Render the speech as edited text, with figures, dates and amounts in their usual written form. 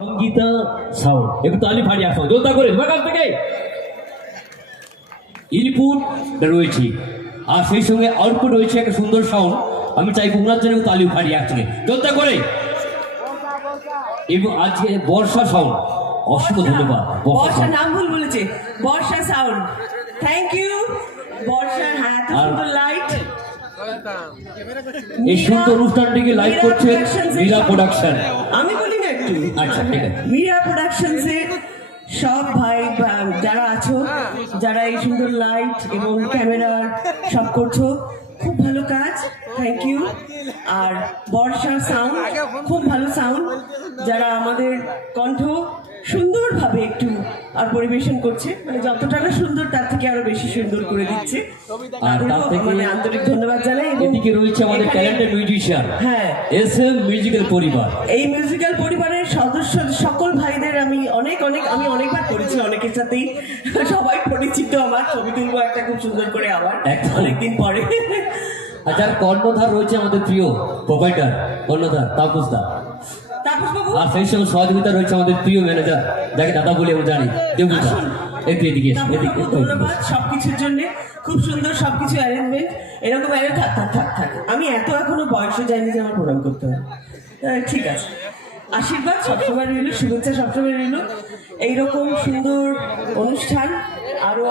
Sangeeta sound একটু তালি ফাড়ি আসো জোরদার করে বাগান থেকে ইনপুট রয়েছে আর সেই সঙ্গে আউটপুট রয়েছে একটা সুন্দর সাউন্ড। আমি চাইবো ওনার জন্য তালি ফাড়ি আসছে জোরদার করে। এবং আজকে বর্ষা সাউন্ড অসংখ্য ধন্যবাদ। বর্ষা নাম ভুল বলেছে, বর্ষা সাউন্ড, থ্যাংক ইউ বর্ষা। হ্যাঁ, এত সুন্দর লাইট। এই সুন্দর অনুষ্ঠানটিকে লাইভ করছে মীরা প্রোডাকশন। আমি বলি না একটু, আচ্ছা ঠিক আছে। মীরা প্রোডাকশনস এর সব ভাই যারা আছো, যারা এই সুন্দর লাইট এবং ক্যামেরার সব করছো, খুব ভালো কাজ, থ্যাংক ইউ। আর বর্ষা সাউন্ড, খুব ভালো সাউন্ড, যারা আমাদের কণ্ঠ সুন্দরভাবে একটু আর পরিবেশন করছে, মানে যতটা না সুন্দর তার থেকে আরো বেশি সুন্দর করে দিচ্ছে। আর তার থেকে মানে আন্তরিক ধন্যবাদ জানাই। এদিকে রয়েছে আমাদের ট্যালেন্টেড মিউজিশিয়ান, হ্যাঁ, এসএম মিউজিক্যাল পরিবার। এই মিউজিক্যাল পরিবারের সদস্য সকল ভাইদের আমি অনেকবার করেছি, অনেকের সাথেই, সবাই পরিচিত আমার। ছবি তুলবো একটা খুব সুন্দর করে আবার অনেকদিন পরে। আর যার কর্ণধার রয়েছে আমাদের প্রিয় প্রোভাইডার কর্ণধার তাপসদা, আর সেই সঙ্গে সহযোগিতা রয়েছে আমাদের প্রিয় ম্যানেজার, যাকে দাদা বলে আমরা জানি, দেবুদা। একটু এদিকে ধন্যবাদ সবকিছুর জন্য, খুব সুন্দর সবকিছু অ্যারেঞ্জমেন্ট। এরকম থাক। আমি এখনো বয়সে যাইনি যে আমার প্রণাম করতে হবে। ঠিক আছে, আশীর্বাদ সবসময় রইল, শুভেচ্ছা সবসময় রইল। এইরকম সুন্দর অনুষ্ঠান আরো